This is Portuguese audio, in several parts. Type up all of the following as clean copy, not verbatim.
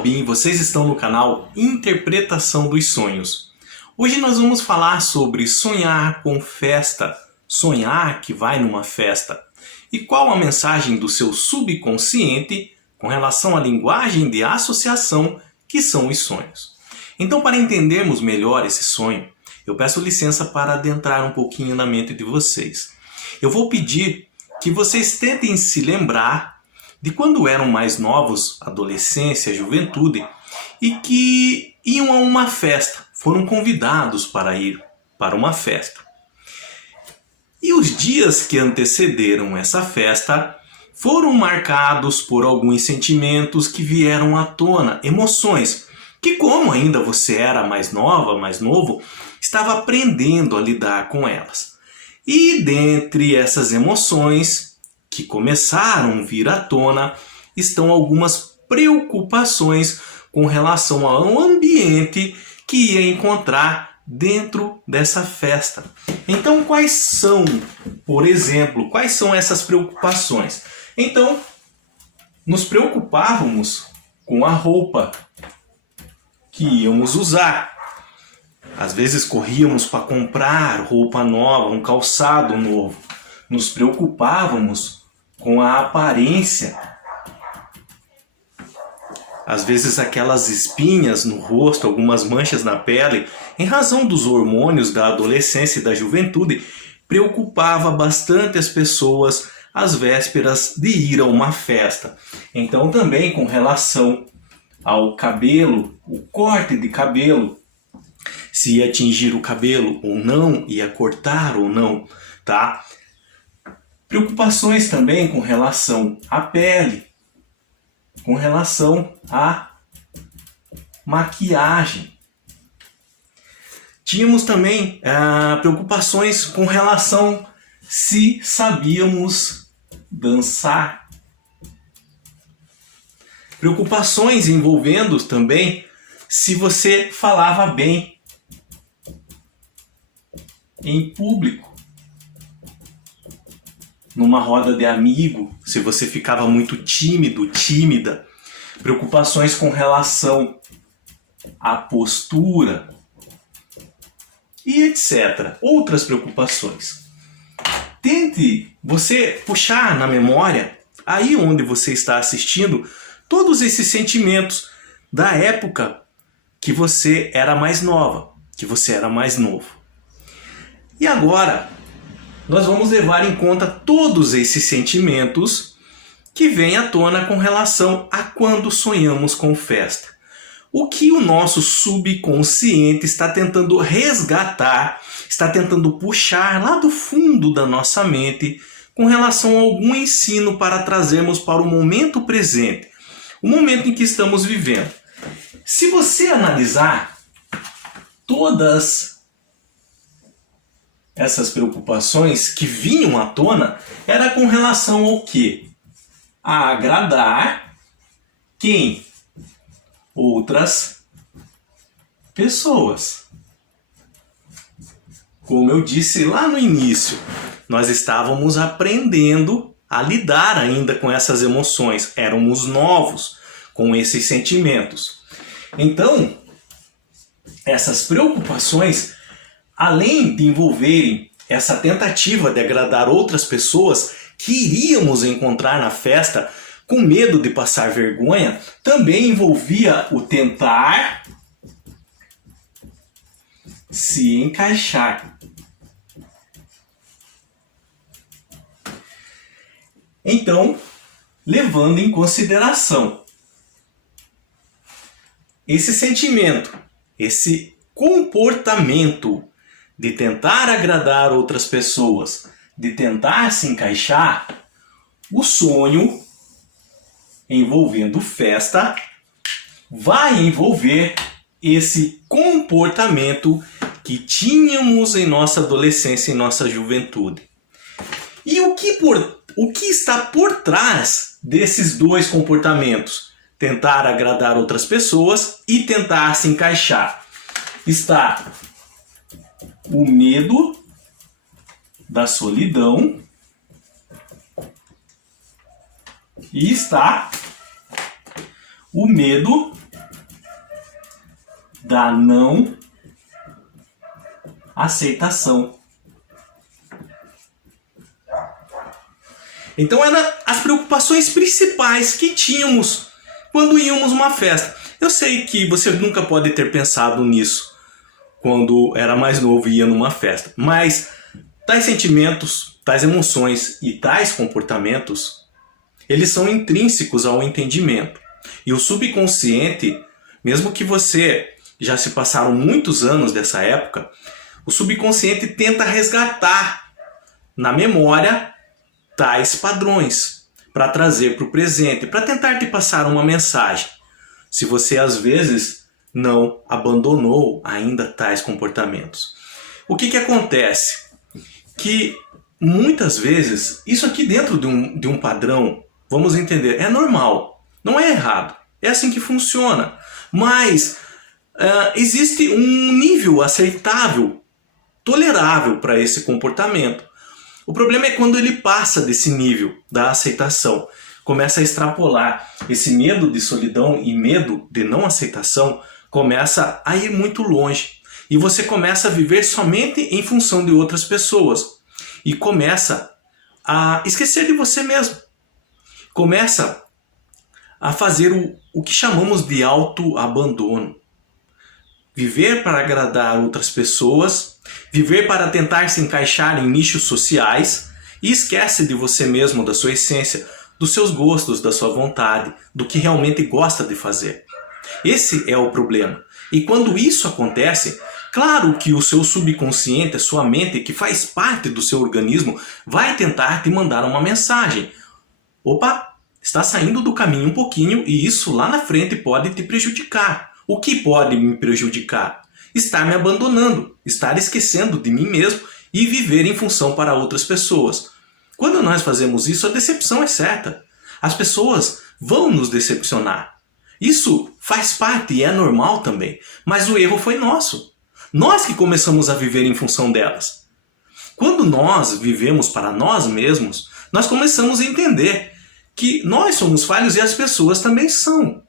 Albin, vocês estão no canal Interpretação dos Sonhos. Hoje nós vamos falar sobre sonhar com festa, sonhar que vai numa festa. E qual a mensagem do seu subconsciente com relação à linguagem de associação que são os sonhos. Então, para entendermos melhor esse sonho, eu peço licença para adentrar um pouquinho na mente de vocês. Eu vou pedir que vocês tentem se lembrar de quando eram mais novos, adolescência, juventude, e que iam a uma festa, foram convidados para ir para uma festa. E os dias que antecederam essa festa foram marcados por alguns sentimentos que vieram à tona, emoções, que como ainda você era mais nova, mais novo, estava aprendendo a lidar com elas. E dentre essas emoções que começaram a vir à tona, estão algumas preocupações com relação ao ambiente que ia encontrar dentro dessa festa. Então, quais são, por exemplo, quais são essas preocupações? Então, nos preocupávamos com a roupa que íamos usar. Às vezes corríamos para comprar roupa nova, um calçado novo. Nos preocupávamos com a aparência. Às vezes aquelas espinhas no rosto, algumas manchas na pele, em razão dos hormônios da adolescência e da juventude, preocupava bastante as pessoas às vésperas de ir a uma festa. Então também com relação ao cabelo, o corte de cabelo, se ia tingir o cabelo ou não, ia cortar ou não, tá? Preocupações também com relação à pele, com relação à maquiagem. Tínhamos também preocupações com relação se sabíamos dançar. Preocupações envolvendo também se você falava bem em público. Numa roda de amigo, se você ficava muito tímido, tímida. Preocupações com relação à postura e etc. Outras preocupações. Tente você puxar na memória, aí onde você está assistindo, todos esses sentimentos da época que você era mais nova, que você era mais novo. E agora, nós vamos levar em conta todos esses sentimentos que vêm à tona com relação a quando sonhamos com festa. O que o nosso subconsciente está tentando resgatar, está tentando puxar lá do fundo da nossa mente com relação a algum ensino para trazermos para o momento presente, o momento em que estamos vivendo. Se você analisar todas essas preocupações que vinham à tona, era com relação ao quê? A agradar quem? Outras pessoas. Como eu disse lá no início, nós estávamos aprendendo a lidar ainda com essas emoções. Éramos novos com esses sentimentos. Então, essas preocupações, além de envolverem essa tentativa de agradar outras pessoas que iríamos encontrar na festa com medo de passar vergonha, também envolvia o tentar se encaixar. Então, levando em consideração esse sentimento, esse comportamento de tentar agradar outras pessoas, de tentar se encaixar, o sonho envolvendo festa vai envolver esse comportamento que tínhamos em nossa adolescência e nossa juventude. E o que está por trás desses dois comportamentos? Tentar agradar outras pessoas e tentar se encaixar. Está o medo da solidão e está o medo da não aceitação. Então eram as preocupações principais que tínhamos quando íamos uma festa. Eu sei que você nunca pode ter pensado nisso quando era mais novo e ia numa festa, mas tais sentimentos, tais emoções e tais comportamentos, eles são intrínsecos ao entendimento. E o subconsciente, mesmo que você já se passaram muitos anos dessa época, o subconsciente tenta resgatar na memória tais padrões para trazer para o presente, para tentar te passar uma mensagem. Se você às vezes não abandonou ainda tais comportamentos. O que acontece? Que muitas vezes, isso aqui dentro de um padrão, vamos entender, é normal, não é errado, é assim que funciona. Mas existe um nível aceitável, tolerável para esse comportamento. O problema é quando ele passa desse nível da aceitação, começa a extrapolar. Esse medo de solidão e medo de não aceitação começa a ir muito longe. E você começa a viver somente em função de outras pessoas. E começa a esquecer de você mesmo. Começa a fazer o que chamamos de autoabandono. Viver para agradar outras pessoas, viver para tentar se encaixar em nichos sociais e esquece de você mesmo, da sua essência, dos seus gostos, da sua vontade, do que realmente gosta de fazer. Esse é o problema. E quando isso acontece, claro que o seu subconsciente, a sua mente, que faz parte do seu organismo, vai tentar te mandar uma mensagem. Opa, está saindo do caminho um pouquinho e isso lá na frente pode te prejudicar. O que pode me prejudicar? Estar me abandonando, estar esquecendo de mim mesmo e viver em função para outras pessoas. Quando nós fazemos isso, a decepção é certa. As pessoas vão nos decepcionar. Isso faz parte e é normal também, mas o erro foi nosso. Nós que começamos a viver em função delas. Quando nós vivemos para nós mesmos, nós começamos a entender que nós somos falhos e as pessoas também são.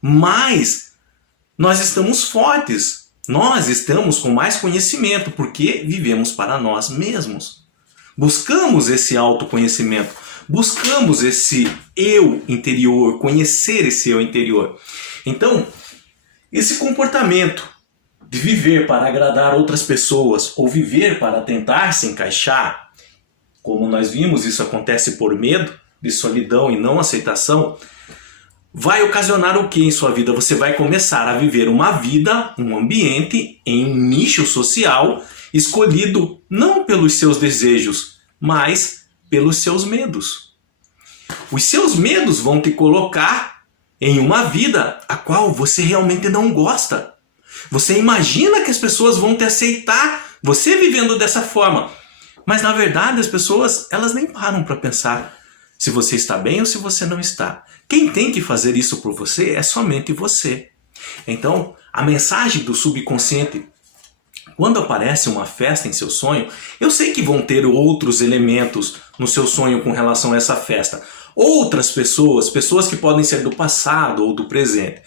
Mas nós estamos fortes, nós estamos com mais conhecimento porque vivemos para nós mesmos. Buscamos esse autoconhecimento, buscamos esse eu interior, conhecer esse eu interior. Então, esse comportamento de viver para agradar outras pessoas ou viver para tentar se encaixar, como nós vimos, isso acontece por medo de solidão e não aceitação, vai ocasionar o que em sua vida? Você vai começar a viver uma vida, um ambiente, em um nicho social escolhido não pelos seus desejos, mas pelos seus medos. Os seus medos vão te colocar em uma vida a qual você realmente não gosta. Você imagina que as pessoas vão te aceitar você vivendo dessa forma, mas na verdade as pessoas elas nem param para pensar se você está bem ou se você não está. Quem tem que fazer isso por você é somente você. Então, a mensagem do subconsciente, quando aparece uma festa em seu sonho, eu sei que vão ter outros elementos no seu sonho com relação a essa festa. Outras pessoas, pessoas que podem ser do passado ou do presente.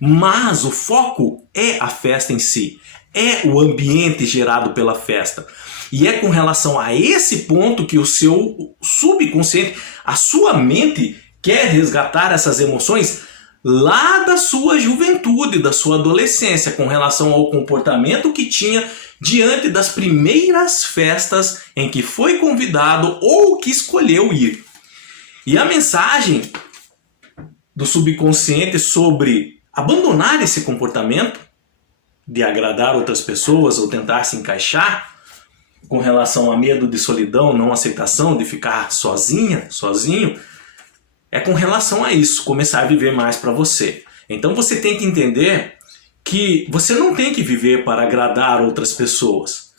Mas o foco é a festa em si, é o ambiente gerado pela festa. E é com relação a esse ponto que o seu subconsciente, a sua mente, quer resgatar essas emoções lá da sua juventude, da sua adolescência, com relação ao comportamento que tinha diante das primeiras festas em que foi convidado ou que escolheu ir. E a mensagem do subconsciente sobre abandonar esse comportamento de agradar outras pessoas ou tentar se encaixar, com relação a medo de solidão, não aceitação, de ficar sozinha, sozinho, é com relação a isso, começar a viver mais para você. Então você tem que entender que você não tem que viver para agradar outras pessoas.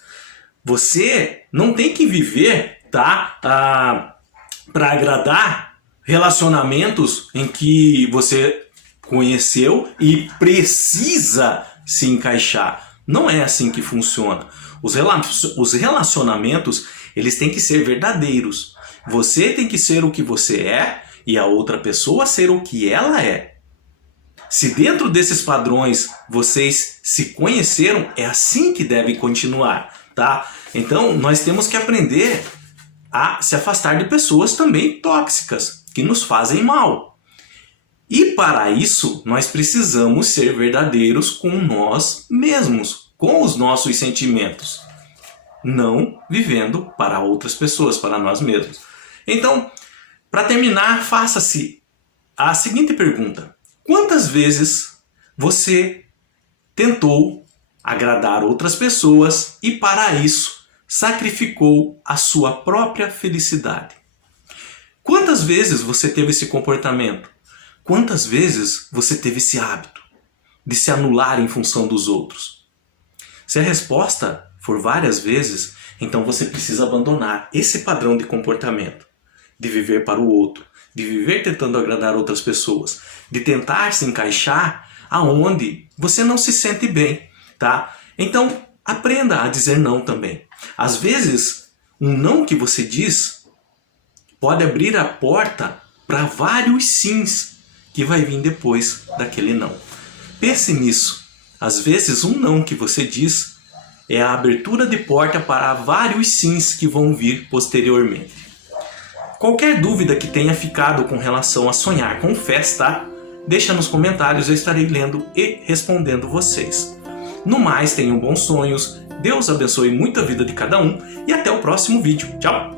Você não tem que viver para agradar relacionamentos em que você conheceu e precisa se encaixar. Não é assim que funciona. Os relacionamentos, eles têm que ser verdadeiros. Você tem que ser o que você é e a outra pessoa ser o que ela é. Se dentro desses padrões vocês se conheceram, é assim que deve continuar, tá? Então nós temos que aprender a se afastar de pessoas também tóxicas, que nos fazem mal. E para isso nós precisamos ser verdadeiros com nós mesmos, com os nossos sentimentos, não vivendo para outras pessoas, para nós mesmos. Então, para terminar, faça-se a seguinte pergunta: quantas vezes você tentou agradar outras pessoas e para isso sacrificou a sua própria felicidade? Quantas vezes você teve esse comportamento? Quantas vezes você teve esse hábito de se anular em função dos outros? Se a resposta for várias vezes, então você precisa abandonar esse padrão de comportamento, de viver para o outro, de viver tentando agradar outras pessoas, de tentar se encaixar aonde você não se sente bem, tá? Então, aprenda a dizer não também. Às vezes, um não que você diz pode abrir a porta para vários sims que vai vir depois daquele não. Pense nisso. Às vezes, um não que você diz é a abertura de porta para vários sims que vão vir posteriormente. Qualquer dúvida que tenha ficado com relação a sonhar com festa, deixa nos comentários, eu estarei lendo e respondendo vocês. No mais, tenham bons sonhos, Deus abençoe muito a vida de cada um e até o próximo vídeo. Tchau!